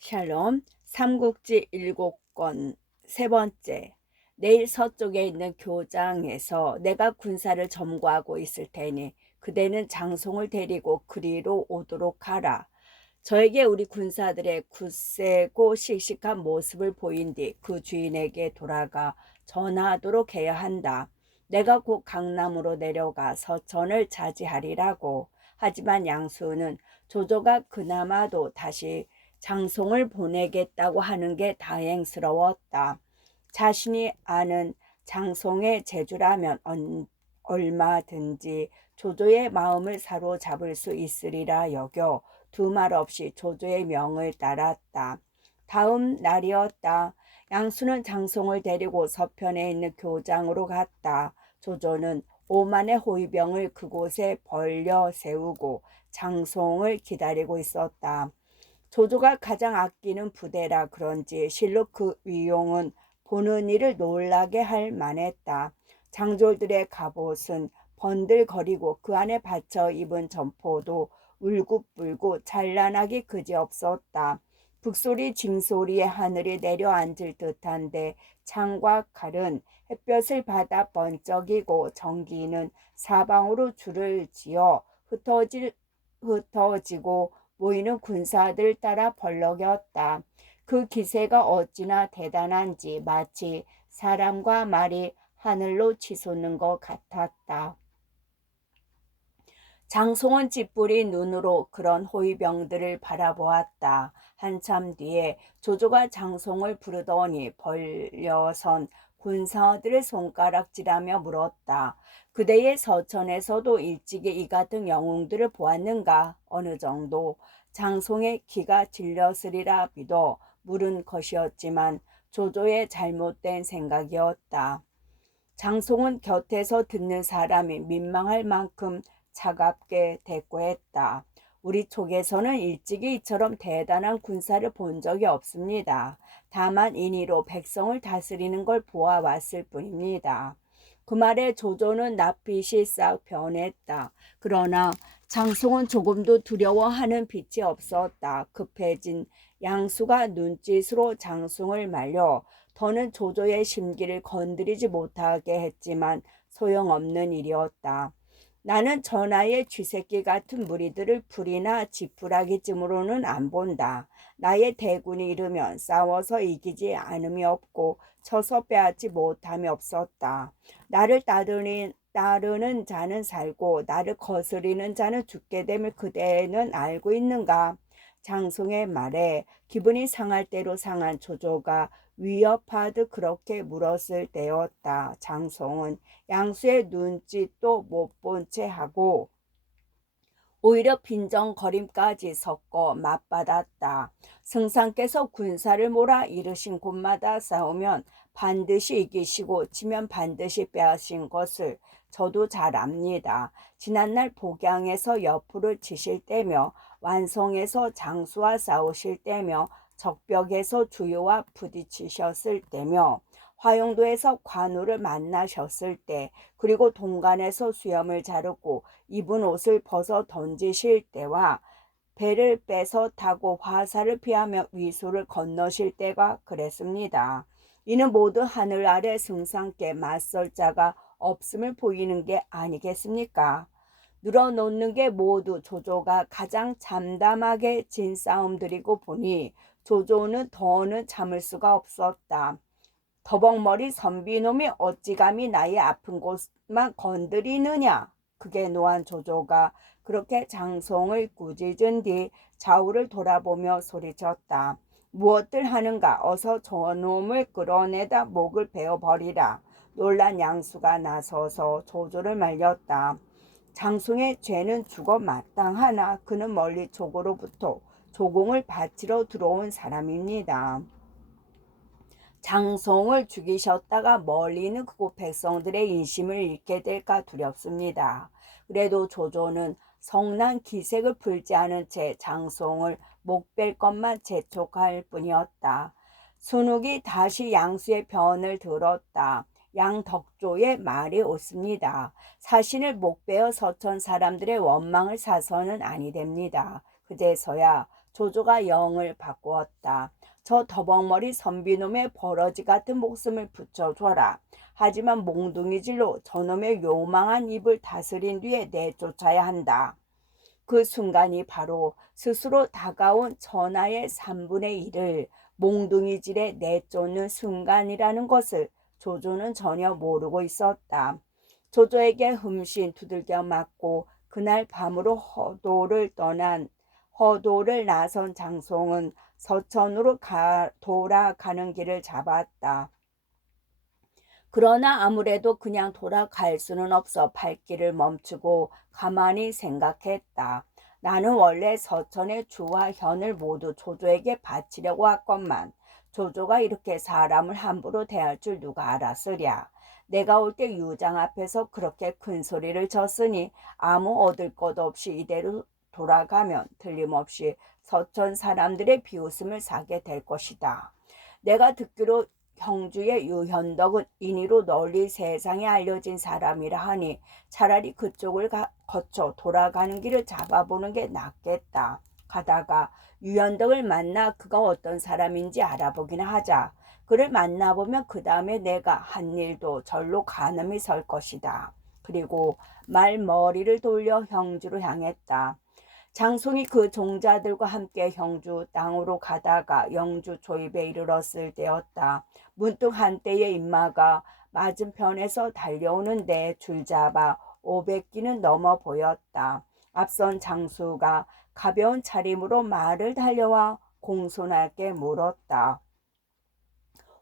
샬롬, 삼국지 7권 세 번째. 내일 서쪽에 있는 교장에서 내가 군사를 점거하고 있을 테니 그대는 장송을 데리고 그리로 오도록 하라. 저에게 우리 군사들의 굳세고 씩씩한 모습을 보인 뒤 그 주인에게 돌아가 전하도록 해야 한다. 내가 곧 강남으로 내려가 서천을 차지하리라고. 하지만 양수는 조조가 그나마도 다시 장송을 보내겠다고 하는 게 다행스러웠다. 자신이 아는 장송의 재주라면 얼마든지 조조의 마음을 사로잡을 수 있으리라 여겨 두 말 없이 조조의 명을 따랐다. 다음 날이었다. 양수는 장송을 데리고 서편에 있는 교장으로 갔다. 조조는 5만의 호위병을 그곳에 벌려 세우고 장송을 기다리고 있었다. 조조가 가장 아끼는 부대라 그런지 실로 그 위용은 보는 이를 놀라게 할 만했다. 장졸들의 갑옷은 번들거리고 그 안에 받쳐 입은 점포도 울긋불긋 찬란하기 그지없었다. 북소리 징소리에 하늘이 내려앉을 듯한데 창과 칼은 햇볕을 받아 번쩍이고 전기는 사방으로 줄을 지어 흩어지고 모이는 군사들 따라 벌럭였다. 그 기세가 어찌나 대단한지 마치 사람과 말이 하늘로 치솟는 것 같았다. 장송은 찌푸린 눈으로 그런 호위병들을 바라보았다. 한참 뒤에 조조가 장송을 부르더니 벌려선 군사들을 손가락질하며 물었다. 그대의 서천에서도 일찍이 이 같은 영웅들을 보았는가? 어느 정도 장송의 기가 질렸으리라 믿어 물은 것이었지만 조조의 잘못된 생각이었다. 장송은 곁에서 듣는 사람이 민망할 만큼 차갑게 대꾸했다. 우리 촉에서는 일찍이 이처럼 대단한 군사를 본 적이 없습니다. 다만 인의로 백성을 다스리는 걸 보아왔을 뿐입니다. 그 말에 조조는 낯빛이 싹 변했다. 그러나 장송은 조금도 두려워하는 빛이 없었다. 급해진 양수가 눈짓으로 장송을 말려 더는 조조의 심기를 건드리지 못하게 했지만 소용없는 일이었다. 나는 전하의 쥐새끼 같은 무리들을 불이나 지푸라기쯤으로는 안 본다. 나의 대군이 이르면 싸워서 이기지 않음이 없고 쳐서 빼앗지 못함이 없었다. 나를 따르는 자는 살고 나를 거스리는 자는 죽게 됨을 그대는 알고 있는가? 장송의 말에 기분이 상할 대로 상한 조조가 위협하듯 그렇게 물었을 때였다. 장송은 양수의 눈짓도 못 본 채 하고 오히려 빈정거림까지 섞어 맞받았다. 승상께서 군사를 몰아 이르신 곳마다 싸우면 반드시 이기시고 지면 반드시 빼앗은 것을 저도 잘 압니다. 지난날 복양에서 여풀을 치실 때며 완성에서 장수와 싸우실 때며 적벽에서 주요와 부딪히셨을 때며 화용도에서 관우를 만나셨을 때 그리고 동간에서 수염을 자르고 입은 옷을 벗어 던지실 때와 배를 빼서 타고 화살을 피하며 위소를 건너실 때가 그랬습니다. 이는 모두 하늘 아래 승상께 맞설 자가 없음을 보이는 게 아니겠습니까? 늘어놓는 게 모두 조조가 가장 잠담하게 진 싸움들이고 보니 조조는 더는 참을 수가 없었다. 더벅머리 선비놈이 어찌 감히 나의 아픈 곳만 건드리느냐. 그게 노한 조조가 그렇게 장송을 꾸짖은 뒤 좌우를 돌아보며 소리쳤다. 무엇들 하는가? 어서 저놈을 끌어내다 목을 베어버리라. 놀란 양수가 나서서 조조를 말렸다. 장송의 죄는 죽어 마땅하나 그는 멀리 조고로부터 조공을 바치러 들어온 사람입니다. 장송을 죽이셨다가 멀리는 그곳 백성들의 인심을 잃게 될까 두렵습니다. 그래도 조조는 성난 기색을 풀지 않은 채 장송을 목뺄 것만 재촉할 뿐이었다. 순욱이 다시 양수의 변을 들었다. 양덕조의 말이 옳습니다. 사신을 목베어 서천 사람들의 원망을 사서는 아니 됩니다. 그제서야 조조가 영을 바꾸었다. 저 더벅머리 선비놈의 버러지 같은 목숨을 붙여줘라. 하지만 몽둥이질로 저놈의 요망한 입을 다스린 뒤에 내쫓아야 한다. 그 순간이 바로 스스로 다가온 전하의 3분의 1을 몽둥이질에 내쫓는 순간이라는 것을 조조는 전혀 모르고 있었다. 조조에게 흠씬 두들겨 맞고 그날 밤으로 허도를 나선 장송은 서천으로 돌아가는 길을 잡았다. 그러나 아무래도 그냥 돌아갈 수는 없어 발길을 멈추고 가만히 생각했다. 나는 원래 서천의 주와 현을 모두 조조에게 바치려고 왔건만 조조가 이렇게 사람을 함부로 대할 줄 누가 알았으랴. 내가 올 때 유장 앞에서 그렇게 큰 소리를 쳤으니 아무 얻을 것 없이 이대로 돌아가면 틀림없이 서천 사람들의 비웃음을 사게 될 것이다. 내가 듣기로 경주의 유현덕은 인의로 널리 세상에 알려진 사람이라 하니 차라리 그쪽을 거쳐 돌아가는 길을 잡아보는 게 낫겠다. 가다가 유현덕을 만나 그가 어떤 사람인지 알아보기나 하자. 그를 만나보면 그 다음에 내가 한 일도 절로 가늠이 설 것이다. 그리고 말머리를 돌려 형주로 향했다. 장송이 그 종자들과 함께 형주 땅으로 가다가 영주 조입에 이르렀을 때였다. 문득 한때의 인마가 맞은편에서 달려오는 내 줄잡아 500기는 넘어 보였다. 앞선 장수가 가벼운 차림으로 말을 달려와 공손하게 물었다.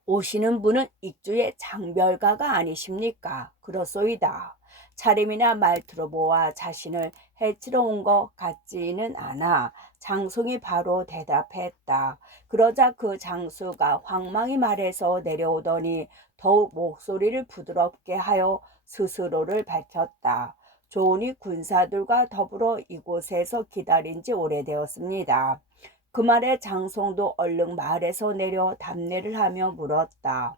오시는 분은 익주의 장별가가 아니십니까? 그렇소이다. 차림이나 말투로 보아 자신을 해치러 온 것 같지는 않아 장송이 바로 대답했다. 그러자 그 장수가 황망히 말해서 내려오더니 더욱 목소리를 부드럽게 하여 스스로를 밝혔다. 조은이 군사들과 더불어 이곳에서 기다린 지 오래되었습니다. 그 말에 장송도 얼른 말에서 내려 답례를 하며 물었다.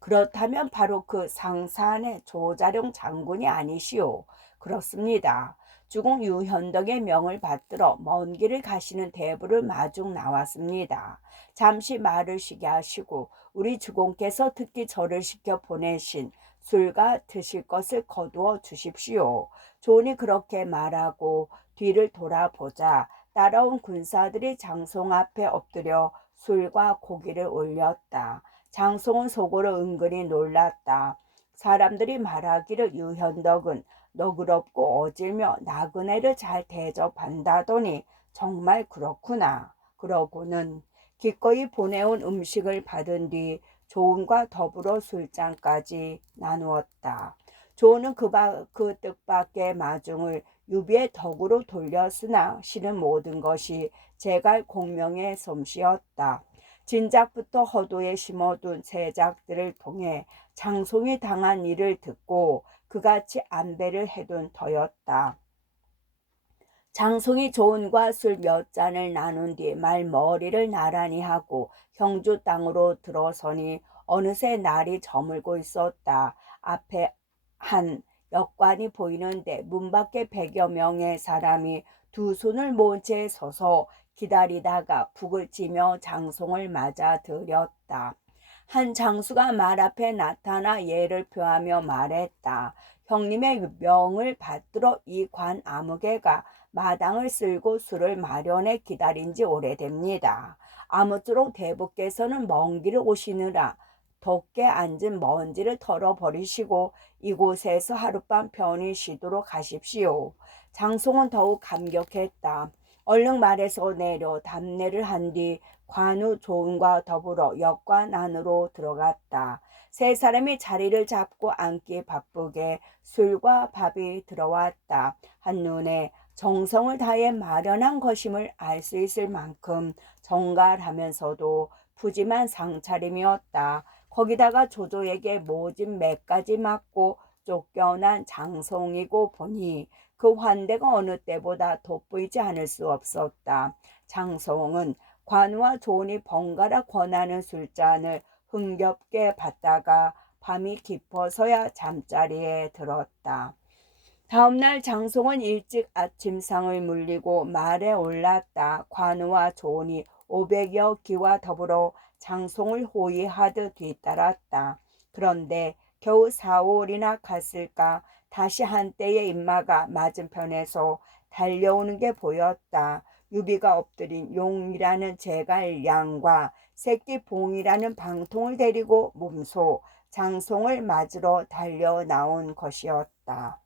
그렇다면 바로 그 상산의 조자룡 장군이 아니시오? 그렇습니다. 주공 유현덕의 명을 받들어 먼 길을 가시는 대부를 마중 나왔습니다. 잠시 말을 쉬게 하시고 우리 주공께서 특히 저를 시켜 보내신 술과 드실 것을 거두어 주십시오. 조은이 그렇게 말하고 뒤를 돌아보자 따라온 군사들이 장송 앞에 엎드려 술과 고기를 올렸다. 장송은 속으로 은근히 놀랐다. 사람들이 말하기를 유현덕은 너그럽고 어질며 나그네를 잘 대접한다더니 정말 그렇구나. 그러고는 기꺼이 보내온 음식을 받은 뒤 조은과 더불어 술잔까지 나누었다. 조은은 그 뜻밖의 마중을 유비의 덕으로 돌렸으나 실은 모든 것이 제갈 공명의 솜씨였다. 진작부터 허도에 심어둔 세작들을 통해 장송이 당한 일을 듣고 그같이 안배를 해둔 터였다. 장송이 조은과 술 몇 잔을 나눈 뒤 말머리를 나란히 하고 형주 땅으로 들어서니 어느새 날이 저물고 있었다. 앞에 한 역관이 보이는데 문 밖에 100여 명의 사람이 두 손을 모은 채 서서 기다리다가 북을 치며 장송을 맞아 들였다. 한 장수가 말 앞에 나타나 예를 표하며 말했다. 형님의 명을 받들어 이 관 아무개가 마당을 쓸고 술을 마련해 기다린 지 오래됩니다. 아무쪼록 대부께서는 먼 길을 오시느라 덥게 앉은 먼지를 털어버리시고 이곳에서 하룻밤 편히 쉬도록 하십시오. 장송은 더욱 감격했다. 얼른 말에서 내려 답례를 한 뒤 관우 조은과 더불어 역관 안으로 들어갔다. 세 사람이 자리를 잡고 앉기 바쁘게 술과 밥이 들어왔다. 한눈에 정성을 다해 마련한 것임을 알 수 있을 만큼 정갈하면서도 푸짐한 상차림이었다. 거기다가 조조에게 모진 몇 가지 맞고 쫓겨난 장송이고 보니 그 환대가 어느 때보다 돋보이지 않을 수 없었다. 장송은 관우와 조은이 번갈아 권하는 술잔을 흥겹게 받다가 밤이 깊어서야 잠자리에 들었다. 다음날 장송은 일찍 아침상을 물리고 말에 올랐다. 관우와 조온이 500여 기와 더불어 장송을 호위하듯 뒤따랐다. 그런데 겨우 4~5일이나 갔을까 다시 한때의 인마가 맞은편에서 달려오는 게 보였다. 유비가 엎드린 용이라는 제갈 양과 새끼 봉이라는 방통을 데리고 몸소 장송을 맞으러 달려 나온 것이었다.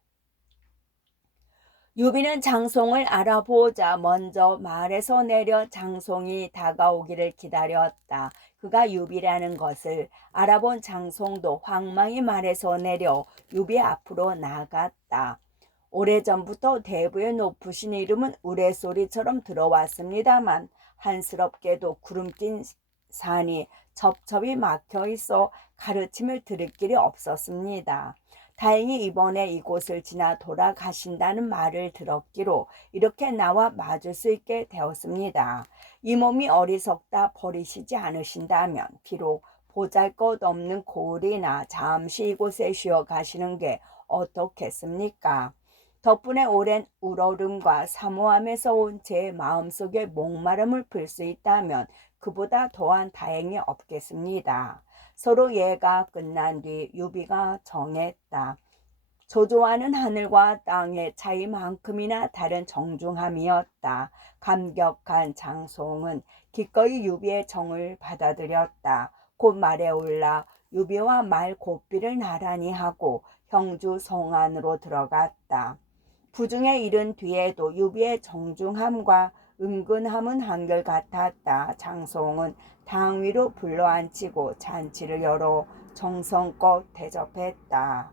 유비는 장송을 알아보자 먼저 말에서 내려 장송이 다가오기를 기다렸다. 그가 유비라는 것을 알아본 장송도 황망히 말에서 내려 유비 앞으로 나갔다. 오래전부터 대부의 높으신 이름은 우레소리처럼 들어왔습니다만 한스럽게도 구름 낀 산이 첩첩이 막혀 있어 가르침을 들을 길이 없었습니다. 다행히 이번에 이곳을 지나 돌아가신다는 말을 들었기로 이렇게 나와 맞을 수 있게 되었습니다. 이 몸이 어리석다 버리시지 않으신다면 비록 보잘것없는 고을이나 잠시 이곳에 쉬어 가시는 게 어떻겠습니까? 덕분에 오랜 우러름과 사모함에서 온 제 마음속의 목마름을 풀 수 있다면 그보다 더한 다행이 없겠습니다. 서로 예가 끝난 뒤 유비가 정했다. 조조와는 하늘과 땅의 차이만큼이나 다른 정중함이었다. 감격한 장송은 기꺼이 유비의 정을 받아들였다. 곧 말에 올라 유비와 말 고삐를 나란히 하고 형주 성 안으로 들어갔다. 부중에 이른 뒤에도 유비의 정중함과 은근함은 한결같았다. 장송은 당 위로 불러앉히고 잔치를 열어 정성껏 대접했다.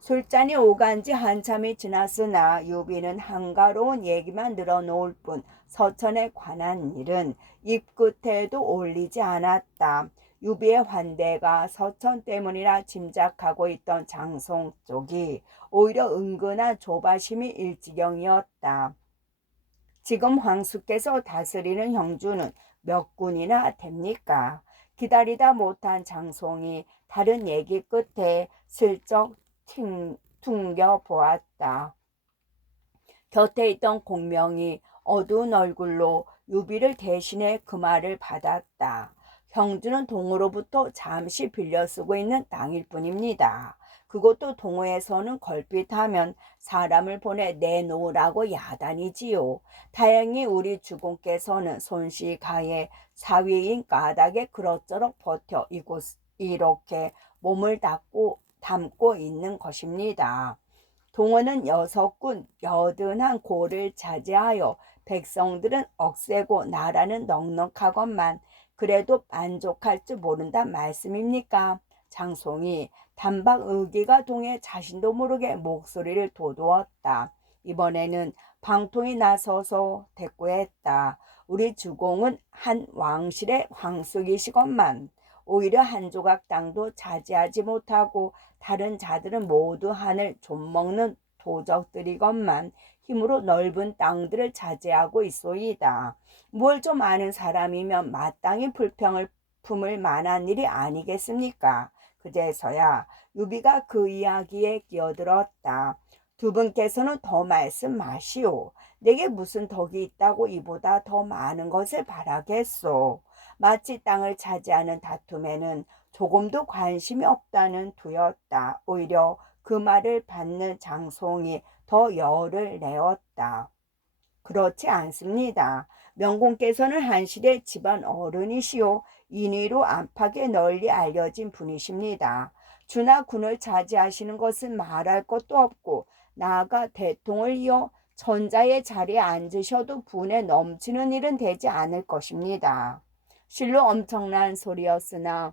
술잔이 오간 지 한참이 지났으나 유비는 한가로운 얘기만 늘어놓을 뿐 서천에 관한 일은 입끝에도 올리지 않았다. 유비의 환대가 서천 때문이라 짐작하고 있던 장송 쪽이 오히려 은근한 조바심이 일지경이었다. 지금 황수께서 다스리는 형주는 몇 군이나 됩니까? 기다리다 못한 장송이 다른 얘기 끝에 슬쩍 퉁겨보았다. 곁에 있던 공명이 어두운 얼굴로 유비를 대신해 그 말을 받았다. 형주는 동호로부터 잠시 빌려 쓰고 있는 땅일 뿐입니다. 그것도 동호에서는 걸핏하면 사람을 보내 내놓으라고 야단이지요. 다행히 우리 주공께서는 손시가에 사위인 까닭에 그럭저럭 버텨 이렇게 몸을 담고 있는 것입니다. 동호는 6군 여든한 고를 차지하여 백성들은 억세고 나라는 넉넉하건만 그래도 만족할 줄 모른다 말씀입니까? 장송이 단박 의기가 동해 자신도 모르게 목소리를 돋우었다. 이번에는 방통이 나서서 대꾸했다. 우리 주공은 한 왕실의 황숙이시건만 오히려 한 조각 땅도 차지하지 못하고 다른 자들은 모두 하늘 좀먹는 도적들이건만 힘으로 넓은 땅들을 차지하고 있소이다. 뭘 좀 아는 사람이면 마땅히 불평을 품을 만한 일이 아니겠습니까? 그제서야 유비가 그 이야기에 끼어들었다. 두 분께서는 더 말씀 마시오. 내게 무슨 덕이 있다고 이보다 더 많은 것을 바라겠소. 마치 땅을 차지하는 다툼에는 조금도 관심이 없다는 두였다. 오히려 그 말을 받는 장송이 더 열을 내었다. 그렇지 않습니다. 명공께서는 한시대 집안 어른이시오. 인위로 안팎에 널리 알려진 분이십니다. 주나 군을 차지하시는 것은 말할 것도 없고 나아가 대통을 이어 천자의 자리에 앉으셔도 분에 넘치는 일은 되지 않을 것입니다. 실로 엄청난 소리였으나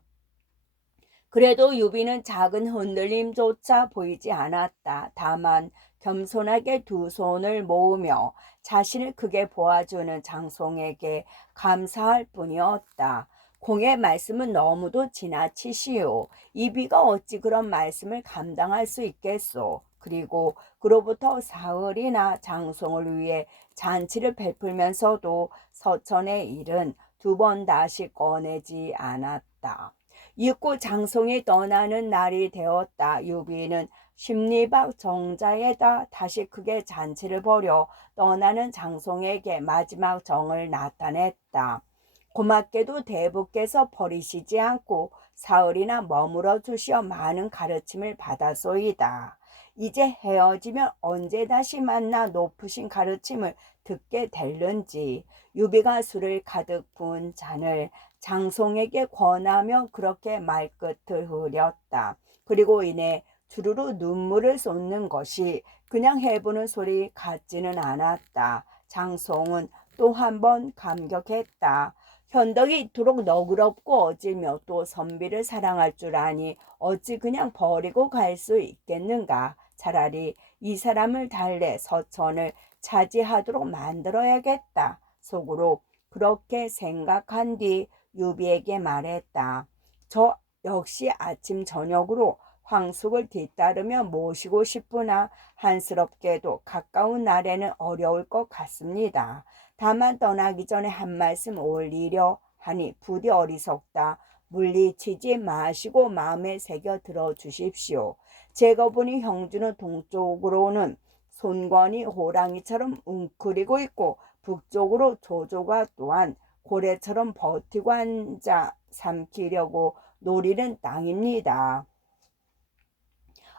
그래도 유비는 작은 흔들림조차 보이지 않았다. 다만 겸손하게 두 손을 모으며 자신을 크게 보아주는 장송에게 감사할 뿐이었다. 공의 말씀은 너무도 지나치시오. 이비가 어찌 그런 말씀을 감당할 수 있겠소. 그리고 그로부터 사흘이나 장송을 위해 잔치를 베풀면서도 서천의 일은 2번 다시 꺼내지 않았다. 잊고 장송이 떠나는 날이 되었다. 유비는 십리박 정자에다 다시 크게 잔치를 벌여 떠나는 장송에게 마지막 정을 나타냈다. 고맙게도 대부께서 버리시지 않고 사흘이나 머물러 주시어 많은 가르침을 받았소이다. 이제 헤어지면 언제 다시 만나 높으신 가르침을 듣게 될는지. 유비가 술을 가득 부은 잔을 장송에게 권하며 그렇게 말끝을 흐렸다. 그리고 이내 주르르 눈물을 쏟는 것이 그냥 해부는 소리 같지는 않았다. 장송은 또 한 번 감격했다. 현덕이 이토록 너그럽고 어질며 또 선비를 사랑할 줄 아니 어찌 그냥 버리고 갈 수 있겠는가. 차라리 이 사람을 달래 서천을 차지하도록 만들어야겠다. 속으로 그렇게 생각한 뒤 유비에게 말했다. 저 역시 아침 저녁으로 황숙을 뒤따르며 모시고 싶으나 한스럽게도 가까운 날에는 어려울 것 같습니다. 다만 떠나기 전에 한 말씀 올리려 하니 부디 어리석다. 물리치지 마시고 마음에 새겨 들어주십시오. 제가 보니 형주는 동쪽으로는 손권이 호랑이처럼 웅크리고 있고 북쪽으로 조조가 또한 고래처럼 버티고 앉아 삼키려고 노리는 땅입니다.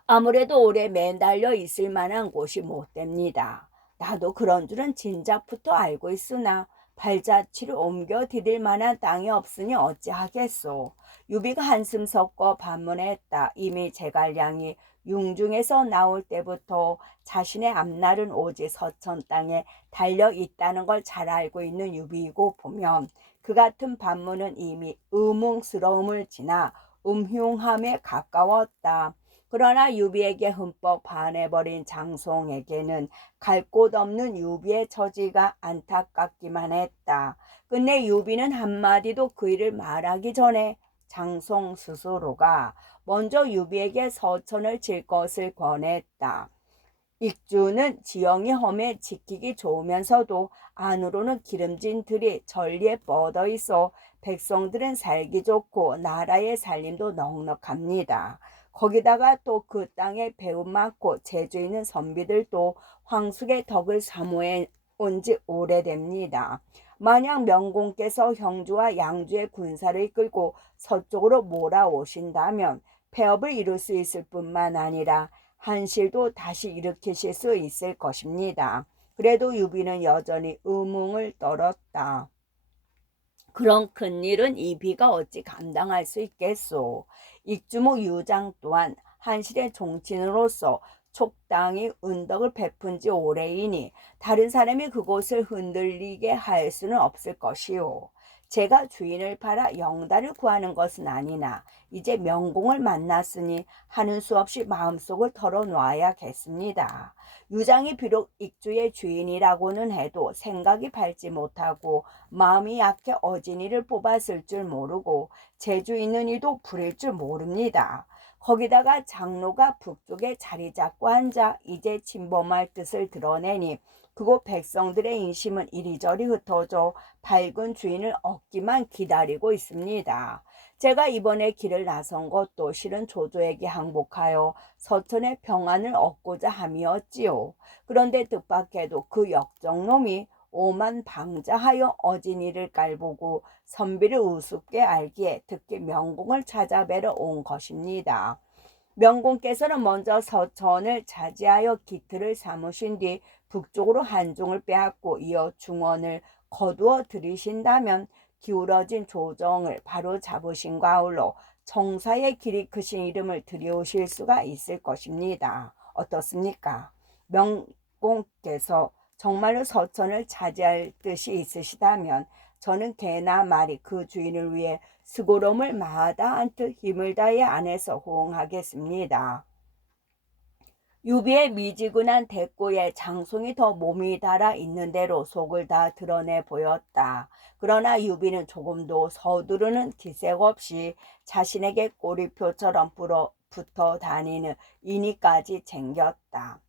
아무래도 오래 매달려 있을 만한 곳이 못 됩니다. 나도 그런 줄은 진작부터 알고 있으나 발자취를 옮겨 디딜 만한 땅이 없으니 어찌하겠소. 유비가 한숨 섞어 반문했다. 이미 제갈량이 융중에서 나올 때부터 자신의 앞날은 오직 서천 땅에 달려 있다는 걸 잘 알고 있는 유비이고 보면 그 같은 반문은 이미 의문스러움을 지나 음흉함에 가까웠다. 그러나 유비에게 흠뻑 반해버린 장송에게는 갈 곳 없는 유비의 처지가 안타깝기만 했다. 끝내 유비는 한마디도 그 일을 말하기 전에 장송 스스로가 먼저 유비에게 서천을 칠 것을 권했다. 익주는 지형이 험해 지키기 좋으면서도 안으로는 기름진 들이 전리에 뻗어 있어 백성들은 살기 좋고 나라의 살림도 넉넉합니다. 거기다가 또 그 땅에 배움 많고 재주 있는 선비들도 황숙의 덕을 사모해 온 지 오래됩니다. 만약 명공께서 형주와 양주의 군사를 이끌고 서쪽으로 몰아오신다면 폐업을 이룰 수 있을 뿐만 아니라 한실도 다시 일으키실 수 있을 것입니다. 그래도 유비는 여전히 의문을 떨었다. 그런 큰일은 이 비가 어찌 감당할 수 있겠소. 익주목 유장 또한 한실의 종친으로서 촉당이 은덕을 베푼 지 오래이니 다른 사람이 그곳을 흔들리게 할 수는 없을 것이오. 제가 주인을 팔아 영달을 구하는 것은 아니나 이제 명공을 만났으니 하는 수 없이 마음속을 털어놔야겠습니다. 유장이 비록 익주의 주인이라고는 해도 생각이 밝지 못하고 마음이 약해 어진이를 뽑았을 줄 모르고 재주 있는 이도 부릴 줄 모릅니다. 거기다가 장로가 북쪽에 자리 잡고 앉아 이제 침범할 뜻을 드러내니 그곳 백성들의 인심은 이리저리 흩어져 밝은 주인을 얻기만 기다리고 있습니다. 제가 이번에 길을 나선 것도 실은 조조에게 항복하여 서천의 평안을 얻고자 함이었지요. 그런데 뜻밖에도 그 역정놈이 오만 방자하여 어진이를 깔보고 선비를 우습게 알기에 특히 명공을 찾아뵈러 온 것입니다. 명공께서는 먼저 서천을 차지하여 기틀을 삼으신 뒤 북쪽으로 한중을 빼앗고 이어 중원을 거두어 들이신다면 기울어진 조정을 바로 잡으신과 아울러 청사의 길이 크신 이름을 들여오실 수가 있을 것입니다. 어떻습니까? 명공께서 정말로 서천을 차지할 뜻이 있으시다면 저는 개나 말이 그 주인을 위해 스고롬을 마하다 한듯 힘을 다해 안에서 호응하겠습니다. 유비의 미지근한 대꾸에 장송이 더 몸이 달아 있는 대로 속을 다 드러내 보였다. 그러나 유비는 조금도 서두르는 기색 없이 자신에게 꼬리표처럼 붙어 다니는 인의까지 챙겼다.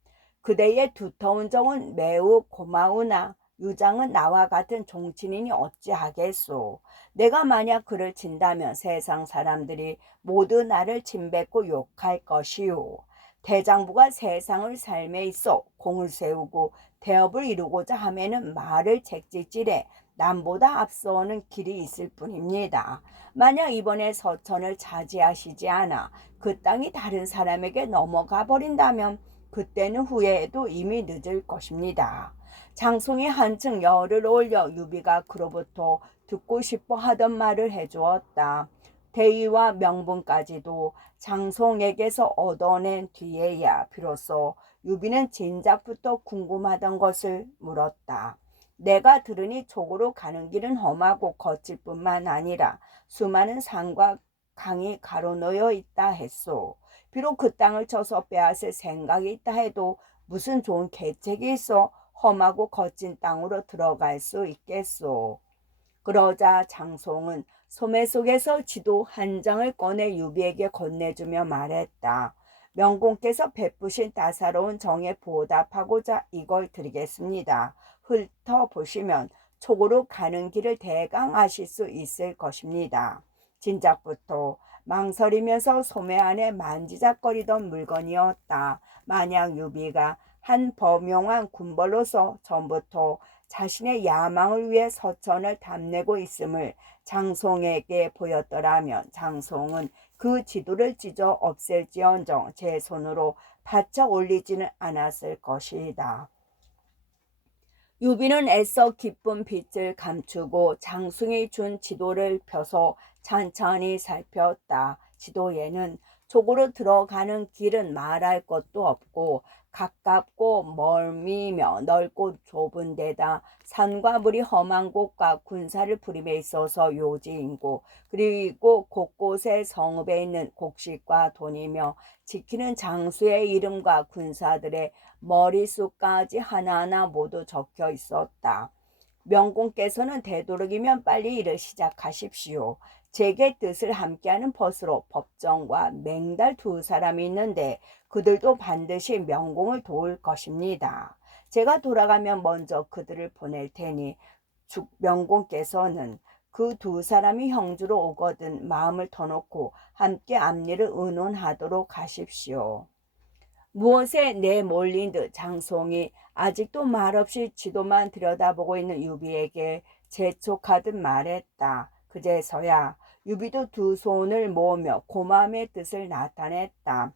그대의 두터운 정은 매우 고마우나 유장은 나와 같은 종친이니 어찌하겠소. 내가 만약 그를 친다면 세상 사람들이 모두 나를 침뱉고 욕할 것이오. 대장부가 세상을 삶에 있어 공을 세우고 대업을 이루고자 하면은 말을 책찍질해 남보다 앞서오는 길이 있을 뿐입니다. 만약 이번에 서천을 차지하시지 않아 그 땅이 다른 사람에게 넘어가 버린다면 그때는 후회해도 이미 늦을 것입니다. 장송이 한층 열을 올려 유비가 그로부터 듣고 싶어 하던 말을 해주었다. 대의와 명분까지도 장송에게서 얻어낸 뒤에야 비로소 유비는 진작부터 궁금하던 것을 물었다. 내가 들으니 촉으로 가는 길은 험하고 거칠 뿐만 아니라 수많은 산과 강이 가로놓여 있다 했소. 비록 그 땅을 쳐서 빼앗을 생각이 있다 해도 무슨 좋은 계책이 있어 험하고 거친 땅으로 들어갈 수 있겠소. 그러자 장송은 소매 속에서 지도 한 장을 꺼내 유비에게 건네주며 말했다. 명공께서 베푸신 따사로운 정에 보답하고자 이걸 드리겠습니다. 훑어보시면 촉으로 가는 길을 대강 아실 수 있을 것입니다. 진작부터 망설이면서 소매 안에 만지작거리던 물건이었다. 만약 유비가 한 범용한 군벌로서 전부터 자신의 야망을 위해 서천을 탐내고 있음을 장송에게 보였더라면 장송은 그 지도를 찢어 없앨지언정 제 손으로 받쳐 올리지는 않았을 것이다. 유비는 애써 기쁜 빛을 감추고 장송이 준 지도를 펴서 찬찬히 살폈다. 지도에는 촉으로 들어가는 길은 말할 것도 없고 가깝고 멀미며 넓고 좁은 데다 산과 물이 험한 곳과 군사를 부림에 있어서 요지인고 그리고 곳곳에 성읍에 있는 곡식과 돈이며 지키는 장수의 이름과 군사들의 머릿수까지 하나하나 모두 적혀 있었다. 명공께서는 되도록이면 빨리 일을 시작하십시오. 제게 뜻을 함께하는 벗으로 법정과 맹달 두 사람이 있는데 그들도 반드시 명공을 도울 것입니다. 제가 돌아가면 먼저 그들을 보낼 테니 명공께서는 그 두 사람이 형주로 오거든 마음을 터놓고 함께 앞일을 의논하도록 하십시오. 무엇에 내몰린 듯 장송이 아직도 말없이 지도만 들여다보고 있는 유비에게 재촉하듯 말했다. 그제서야 유비도 두 손을 모으며 고마움의 뜻을 나타냈다.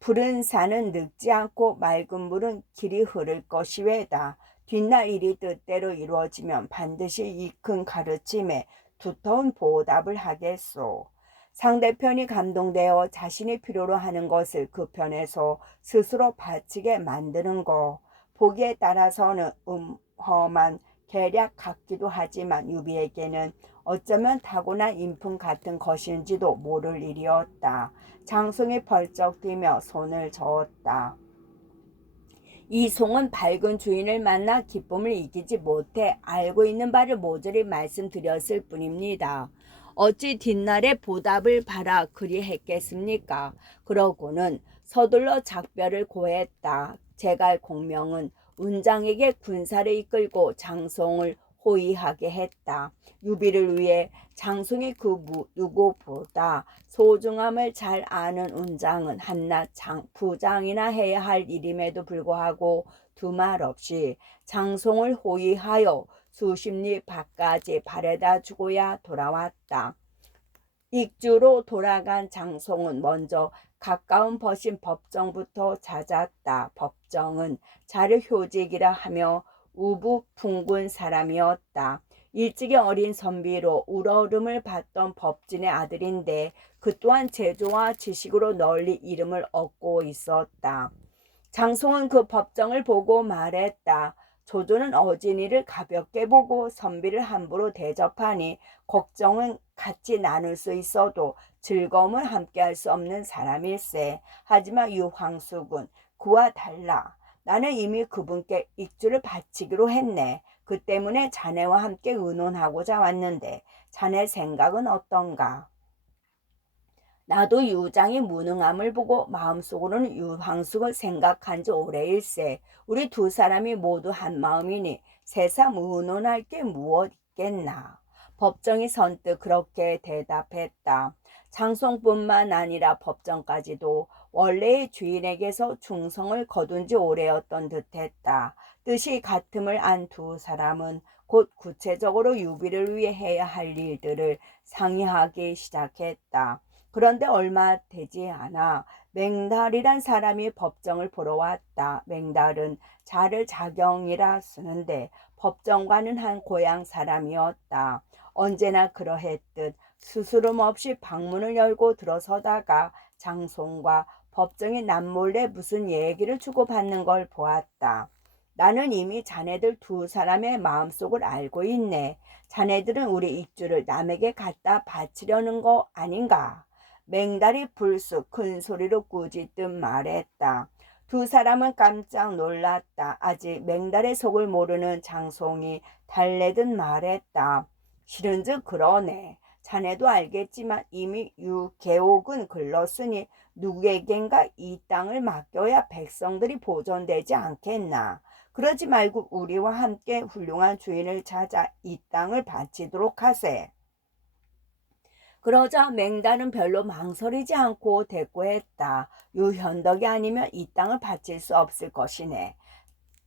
푸른 산은 늙지 않고 맑은 물은 길이 흐를 것이외다. 뒷날 일이 뜻대로 이루어지면 반드시 이 큰 가르침에 두터운 보답을 하겠소. 상대편이 감동되어 자신이 필요로 하는 것을 그 편에서 스스로 바치게 만드는 것. 보기에 따라서는 험한 계략 같기도 하지만 유비에게는 어쩌면 타고난 인품 같은 것인지도 모를 일이었다. 장송이 벌쩍 뛰며 손을 저었다. 이 송은 밝은 주인을 만나 기쁨을 이기지 못해 알고 있는 바를 모조리 말씀드렸을 뿐입니다. 어찌 뒷날에 보답을 바라 그리했겠습니까? 그러고는 서둘러 작별을 고했다. 제갈 공명은 운장에게 군사를 이끌고 장송을 호위하게 했다. 유비를 위해 장송이 그 누구보다 소중함을 잘 아는 운장은 한낱 부장이나 해야 할 일임에도 불구하고 두말 없이 장송을 호위하여 수십 리 밖까지 바래다 주고야 돌아왔다. 익주로 돌아간 장송은 먼저 가까운 벗인 법정부터 찾았다. 법정은 자료효직이라 하며 우부풍군 사람이었다. 일찍이 어린 선비로 우러름을 받던 법진의 아들인데 그 또한 재주와 지식으로 널리 이름을 얻고 있었다. 장송은 그 법정을 보고 말했다. 조조는 어진이를 가볍게 보고 선비를 함부로 대접하니 걱정은 같이 나눌 수 있어도 즐거움을 함께할 수 없는 사람일세. 하지만 유황숙은 그와 달라. 나는 이미 그분께 익주를 바치기로 했네. 그 때문에 자네와 함께 의논하고자 왔는데 자네 생각은 어떤가? 나도 유장의 무능함을 보고 마음속으로는 유황숙을 생각한 지 오래일세. 우리 두 사람이 모두 한 마음이니 새삼 의논할 게 무엇 있겠나. 법정이 선뜻 그렇게 대답했다. 장송뿐만 아니라 법정까지도 원래의 주인에게서 충성을 거둔 지 오래였던 듯했다. 뜻이 같음을 안 두 사람은 곧 구체적으로 유비를 위해 해야 할 일들을 상의하기 시작했다. 그런데 얼마 되지 않아 맹달이란 사람이 법정을 보러 왔다. 맹달은 자를 자경이라 쓰는데 법정과는 한 고향 사람이었다. 언제나 그러했듯 스스럼 없이 방문을 열고 들어서다가 장송과 법정이 남몰래 무슨 얘기를 주고받는 걸 보았다. 나는 이미 자네들 두 사람의 마음속을 알고 있네. 자네들은 우리 입주를 남에게 갖다 바치려는 거 아닌가? 맹달이 불쑥 큰 소리로 꾸짖듯 말했다. 두 사람은 깜짝 놀랐다. 아직 맹달의 속을 모르는 장송이 달래듯 말했다. 실은즉 그러네. 자네도 알겠지만 이미 유계옥은 글렀으니 누구에겐가 이 땅을 맡겨야 백성들이 보존되지 않겠나. 그러지 말고 우리와 함께 훌륭한 주인을 찾아 이 땅을 바치도록 하세. 그러자 맹달은 별로 망설이지 않고 대꾸했다. 유현덕이 아니면 이 땅을 바칠 수 없을 것이네.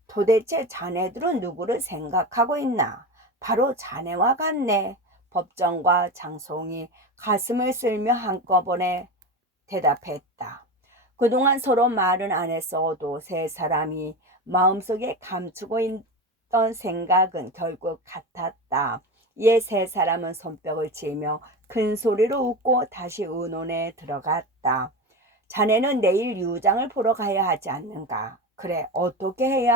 도대체 자네들은 누구를 생각하고 있나? 바로 자네와 같네. 법정과 장송이 가슴을 쓸며 한꺼번에 대답했다. 그동안 서로 말은 안 했어도 세 사람이 마음속에 감추고 있던 생각은 결국 같았다. 이에 세 사람은 손뼉을 치며 큰 소리로 웃고 다시 의논에 들어갔다. 자네는 내일 유장을 보러 가야 하지 않는가? 그래, 어떻게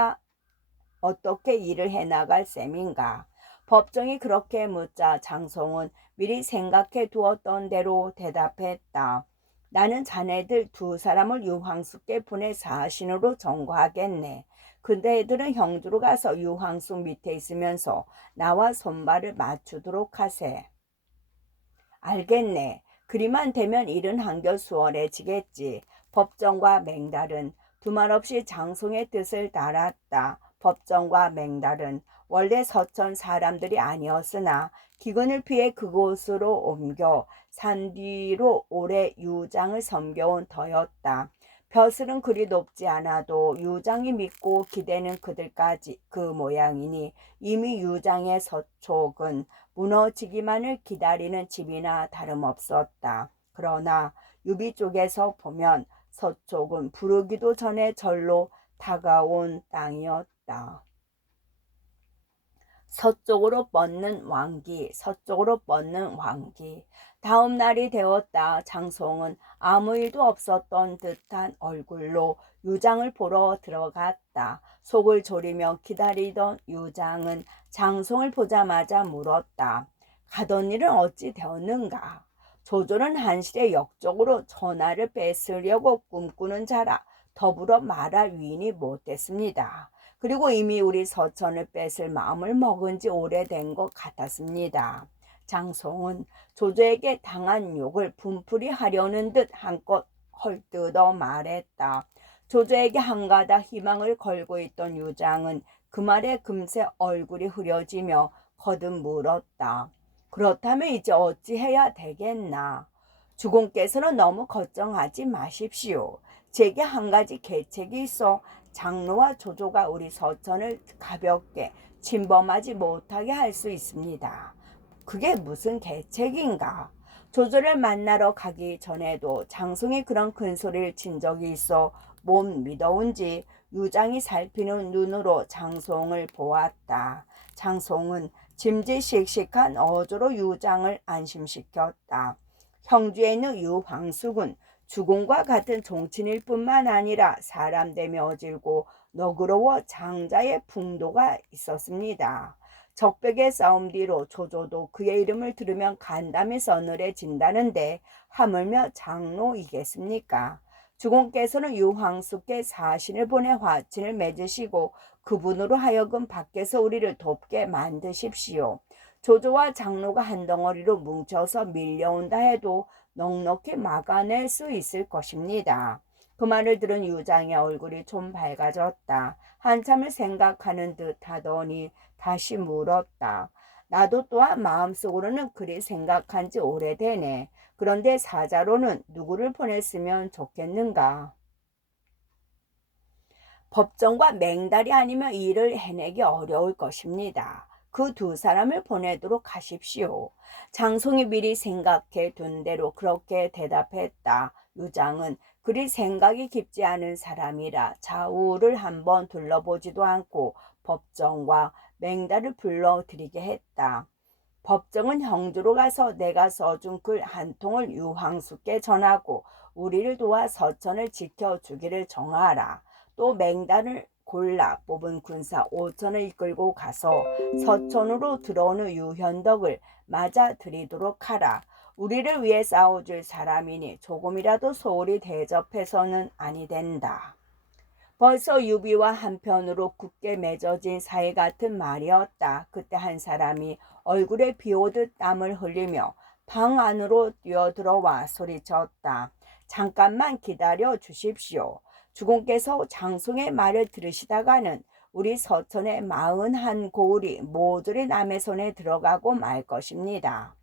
일을 해나갈 셈인가? 법정이 그렇게 묻자 장송은 미리 생각해 두었던 대로 대답했다. 나는 자네들 두 사람을 유황숙께 보내 사신으로 전거하겠네. 근데 애들은 형주로 가서 유황숙 밑에 있으면서 나와 손발을 맞추도록 하세. 알겠네. 그리만 되면 일은 한결 수월해지겠지. 법정과 맹달은 두말 없이 장송의 뜻을 따랐다. 법정과 맹달은 원래 서천 사람들이 아니었으나 기근을 피해 그곳으로 옮겨 산 뒤로 오래 유장을 섬겨온 터였다. 벼슬은 그리 높지 않아도 유장이 믿고 기대는 그들까지 그 모양이니 이미 유장의 서촉은 무너지기만을 기다리는 집이나 다름없었다. 그러나 유비 쪽에서 보면 서쪽은 부르기도 전에 절로 다가온 땅이었다. 서쪽으로 뻗는 왕기. 다음 날이 되었다. 장송은 아무 일도 없었던 듯한 얼굴로 유장을 보러 들어갔다. 속을 졸이며 기다리던 유장은 장송을 보자마자 물었다. 가던 일은 어찌 되었는가? 조조는 한실의 역적으로 전하를 뺏으려고 꿈꾸는 자라 더불어 말할 위인이 못됐습니다. 그리고 이미 우리 서천을 뺏을 마음을 먹은 지 오래된 것 같았습니다. 장송은 조조에게 당한 욕을 분풀이 하려는 듯 한껏 헐뜯어 말했다. 조조에게 한가닥 희망을 걸고 있던 유장은 그 말에 금세 얼굴이 흐려지며 거듭 물었다. 그렇다면 이제 어찌해야 되겠나? 주공께서는 너무 걱정하지 마십시오. 제게 한 가지 계책이 있어 장로와 조조가 우리 서천을 가볍게 침범하지 못하게 할 수 있습니다. 그게 무슨 계책인가? 조조를 만나러 가기 전에도 장송이 그런 큰 소리를 친 적이 있어 못 믿어온지 유장이 살피는 눈으로 장송을 보았다. 장송은 짐짓씩씩한 어조로 유장을 안심시켰다. 형주에 있는 유황숙은 주공과 같은 종친일 뿐만 아니라 사람 되며 어질고 너그러워 장자의 풍도가 있었습니다. 적벽의 싸움 뒤로 조조도 그의 이름을 들으면 간담이 서늘해진다는데 하물며 장로이겠습니까? 주공께서는 유황숙께 사신을 보내 화친을 맺으시고 그분으로 하여금 밖에서 우리를 돕게 만드십시오. 조조와 장로가 한 덩어리로 뭉쳐서 밀려온다 해도 넉넉히 막아낼 수 있을 것입니다. 그 말을 들은 유장의 얼굴이 좀 밝아졌다. 한참을 생각하는 듯 하더니 다시 물었다. 나도 또한 마음속으로는 그리 생각한 지 오래되네. 그런데 사자로는 누구를 보냈으면 좋겠는가? 법정과 맹달이 아니면 이 일을 해내기 어려울 것입니다. 그 두 사람을 보내도록 하십시오. 장송이 미리 생각해 둔 대로 그렇게 대답했다. 유장은 그리 생각이 깊지 않은 사람이라 좌우를 한번 둘러보지도 않고 법정과 맹달을 불러들이게 했다. 법정은 형주로 가서 내가 써준 글 한 통을 유황숙께 전하고 우리를 도와 서천을 지켜주기를 정하라. 또 맹단을 골라 뽑은 군사 5천을 이끌고 가서 서천으로 들어오는 유현덕을 맞아들이도록 하라. 우리를 위해 싸워줄 사람이니 조금이라도 소홀히 대접해서는 아니 된다. 벌써 유비와 한편으로 굳게 맺어진 사이 같은 말이었다. 그때 한 사람이 얼굴에 비오듯 땀을 흘리며 방 안으로 뛰어들어와 소리쳤다. 잠깐만 기다려 주십시오. 주공께서 장송의 말을 들으시다가는 우리 서천의 41고을이 모조리 남의 손에 들어가고 말 것입니다.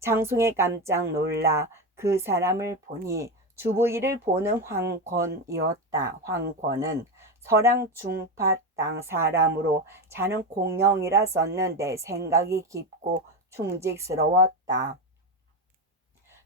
장송이 깜짝 놀라 그 사람을 보니 주부일을 보는 황권이었다. 황권은 서랑 중파 땅 사람으로 자는 공령이라 썼는데 생각이 깊고 충직스러웠다.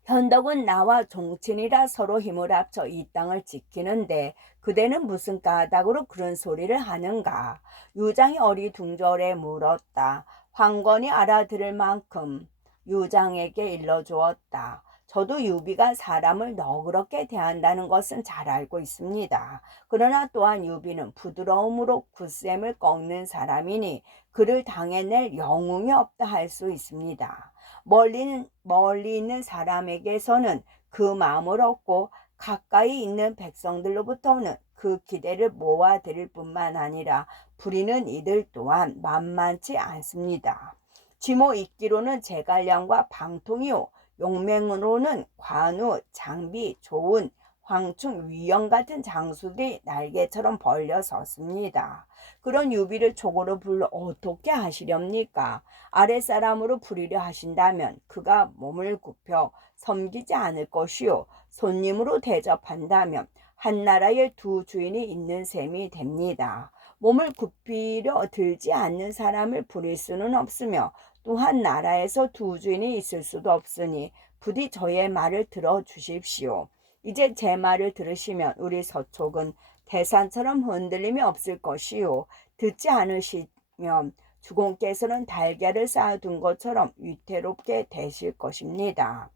현덕은 나와 종친이라 서로 힘을 합쳐 이 땅을 지키는데 그대는 무슨 까닭으로 그런 소리를 하는가? 유장이 어리둥절해 물었다. 황건이 알아들을 만큼 유장에게 일러주었다. 저도 유비가 사람을 너그럽게 대한다는 것은 잘 알고 있습니다. 그러나 또한 유비는 부드러움으로 굳셈을 꺾는 사람이니 그를 당해낼 영웅이 없다 할 수 있습니다. 멀리 있는 사람에게서는 그 마음을 얻고 가까이 있는 백성들로부터는 그 기대를 모아들일 뿐만 아니라 부리는 이들 또한 만만치 않습니다. 지모 있기로는 제갈량과 방통이요 용맹으로는 관우, 장비, 조은, 황충, 위영 같은 장수들이 날개처럼 벌려 섰습니다. 그런 유비를 촉으로 불러 어떻게 하시렵니까? 아랫사람으로 부리려 하신다면 그가 몸을 굽혀 섬기지 않을 것이요 손님으로 대접한다면 한 나라에 두 주인이 있는 셈이 됩니다. 몸을 굽히려 들지 않는 사람을 부릴 수는 없으며 또한 나라에서 두 주인이 있을 수도 없으니 부디 저의 말을 들어주십시오. 이제 제 말을 들으시면 우리 서촉은 대산처럼 흔들림이 없을 것이요 듣지 않으시면 주공께서는 달걀을 쌓아둔 것처럼 위태롭게 되실 것입니다.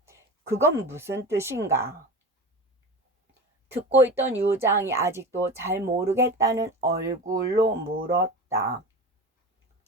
그건 무슨 뜻인가? 듣고 있던 유장이 아직도 잘 모르겠다는 얼굴로 물었다.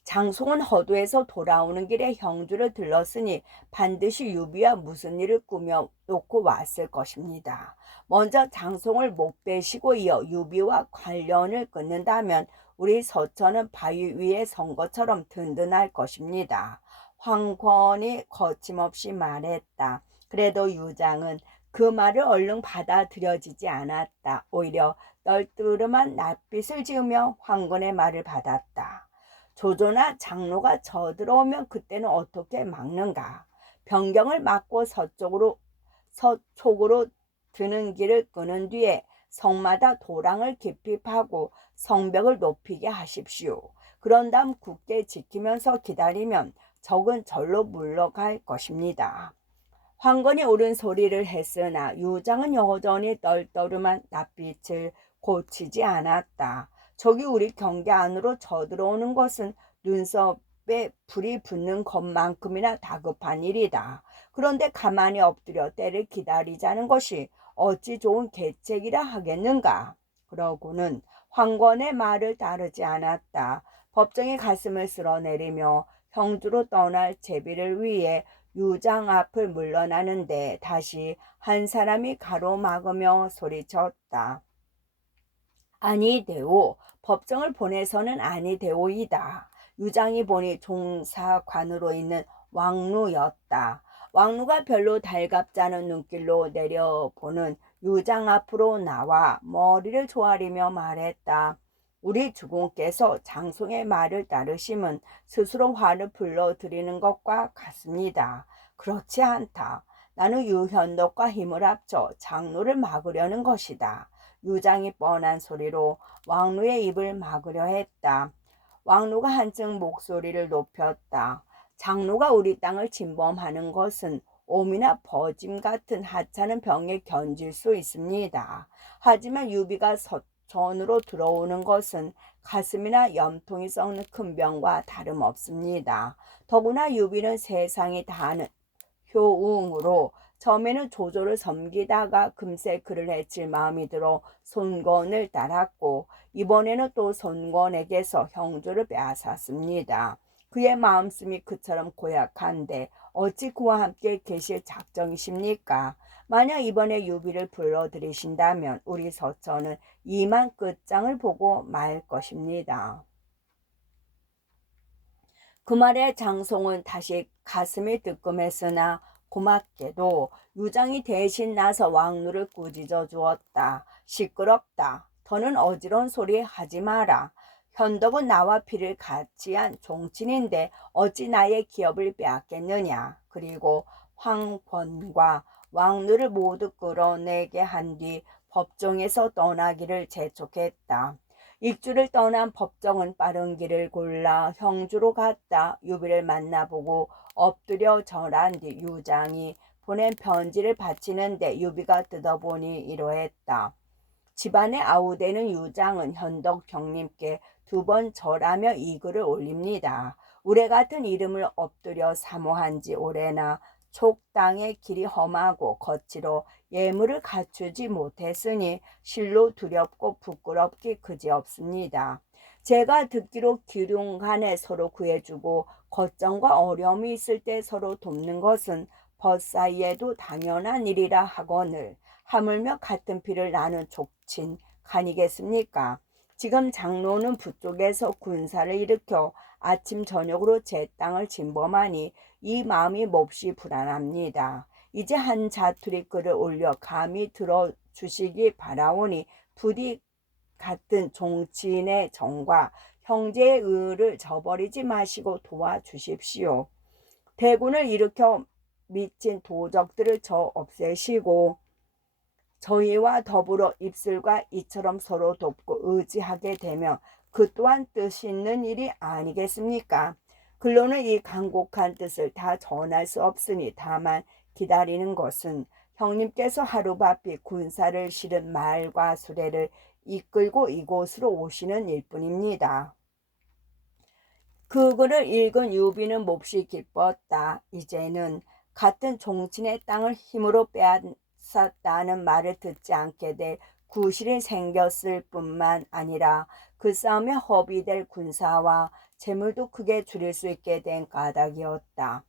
장송은 허도에서 돌아오는 길에 형주를 들렀으니 반드시 유비와 무슨 일을 꾸며놓고 왔을 것입니다. 먼저 장송을 못 빼시고 이어 유비와 관련을 끊는다면 우리 서천은 바위 위에 선 것처럼 든든할 것입니다. 황권이 거침없이 말했다. 그래도 유장은 그 말을 얼른 받아들여지지 않았다. 오히려 널뜨름한 낯빛을 지으며 황건의 말을 받았다. 조조나 장로가 저들어오면 그때는 어떻게 막는가? 변경을 막고 서쪽으로 드는 길을 끄는 뒤에 성마다 도랑을 깊이 파고 성벽을 높이게 하십시오. 그런 다음 굳게 지키면서 기다리면 적은 절로 물러갈 것입니다. 황건이 옳은 소리를 했으나 유장은 여전히 떨떠름한 낯빛을 고치지 않았다. 적이 우리 경계 안으로 쳐들어오는 것은 눈썹에 불이 붙는 것만큼이나 다급한 일이다. 그런데 가만히 엎드려 때를 기다리자는 것이 어찌 좋은 계책이라 하겠는가. 그러고는 황건의 말을 따르지 않았다. 법정이 가슴을 쓸어내리며 형주로 떠날 제비를 위해 유장 앞을 물러나는데 다시 한 사람이 가로막으며 소리쳤다. 아니되오. 법정을 보내서는 아니되오이다. 유장이 보니 종사관으로 있는 왕루였다. 왕루가 별로 달갑지 않은 눈길로 내려보는 유장 앞으로 나와 머리를 조아리며 말했다. 우리 주공께서 장송의 말을 따르심은 스스로 화를 불러들이는 것과 같습니다. 그렇지 않다. 나는 유현덕과 힘을 합쳐 장로를 막으려는 것이다. 유장이 뻔한 소리로 왕루의 입을 막으려 했다. 왕루가 한층 목소리를 높였다. 장로가 우리 땅을 침범하는 것은 옴이나 버짐 같은 하찮은 병에 견질 수 있습니다. 하지만 유비가 서천으로 들어오는 것은 가슴이나 염통이 썩는 큰 병과 다름없습니다. 더구나 유비는 세상이 다 아는 효웅으로 처음에는 조조를 섬기다가 금세 그를 해칠 마음이 들어 손권을 따랐고 이번에는 또 손권에게서 형조를 빼앗았습니다. 그의 마음씀이 그처럼 고약한데 어찌 그와 함께 계실 작정이십니까? 만약 이번에 유비를 불러들이신다면 우리 서천은 이만 끝장을 보고 말 것입니다. 그 말에 장송은 다시 가슴이 뜨끔했으나 고맙게도 유장이 대신 나서 왕루를 꾸짖어 주었다. 시끄럽다. 더는 어지러운 소리 하지 마라. 현덕은 나와 피를 같이 한 종친인데 어찌 나의 기업을 빼앗겠느냐. 그리고 황권과 왕루를 모두 끌어내게 한 뒤 법정에서 떠나기를 재촉했다. 익주를 떠난 법정은 빠른 길을 골라 형주로 갔다. 유비를 만나보고 엎드려 절한 뒤 유장이 보낸 편지를 바치는데 유비가 뜯어보니 이러했다. 집안에 아우되는 유장은 현덕 형님께 2번 절하며 이 글을 올립니다. 우레 같은 이름을 엎드려 사모한 지 오래나 촉당의 길이 험하고 거칠어 예물을 갖추지 못했으니 실로 두렵고 부끄럽기 그지없습니다. 제가 듣기로 기륭간에 서로 구해주고 걱정과 어려움이 있을 때 서로 돕는 것은 벗사이에도 당연한 일이라 하거늘 하물며 같은 피를 나눈 족친 간이겠습니까? 지금 장로는 북쪽에서 군사를 일으켜 아침 저녁으로 제 땅을 침범하니 이 마음이 몹시 불안합니다. 이제 한 자투리 글을 올려 감히 들어주시기 바라오니 부디 같은 종친의 정과 형제의 의를 저버리지 마시고 도와주십시오. 대군을 일으켜 미친 도적들을 저 없애시고 저희와 더불어 입술과 이처럼 서로 돕고 의지하게 되면 그 또한 뜻 있는 일이 아니겠습니까? 글로는 이 간곡한 뜻을 다 전할 수 없으니 다만 기다리는 것은 형님께서 하루바삐 군사를 실은 말과 수레를 이끌고 이곳으로 오시는 일뿐입니다. 그 글을 읽은 유비는 몹시 기뻤다. 이제는 같은 종친의 땅을 힘으로 빼앗았다는 말을 듣지 않게 될 구실이 생겼을 뿐만 아니라 그 싸움에 허비될 군사와 재물도 크게 줄일 수 있게 된 까닭이었다.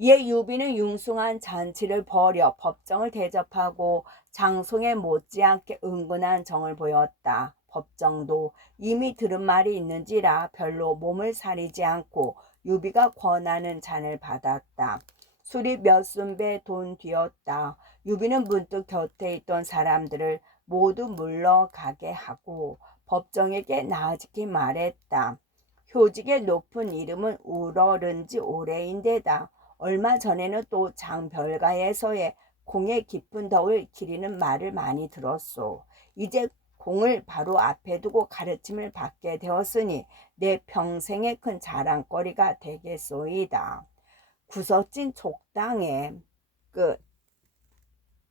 이에 유비는 융숭한 잔치를 벌여 법정을 대접하고 장송에 못지않게 은근한 정을 보였다. 법정도 이미 들은 말이 있는지라 별로 몸을 사리지 않고 유비가 권하는 잔을 받았다. 술이 몇 순배 돈 뒤었다. 유비는 문득 곁에 있던 사람들을 모두 물러가게 하고 법정에게 나아지게 말했다. 효직의 높은 이름은 우러른지 오래인데다 얼마 전에는 또 장별가에서의 공의 깊은 덕을 기리는 말을 많이 들었소. 이제 공을 바로 앞에 두고 가르침을 받게 되었으니 내 평생의 큰 자랑거리가 되겠소이다. 구석진 족당에 끝.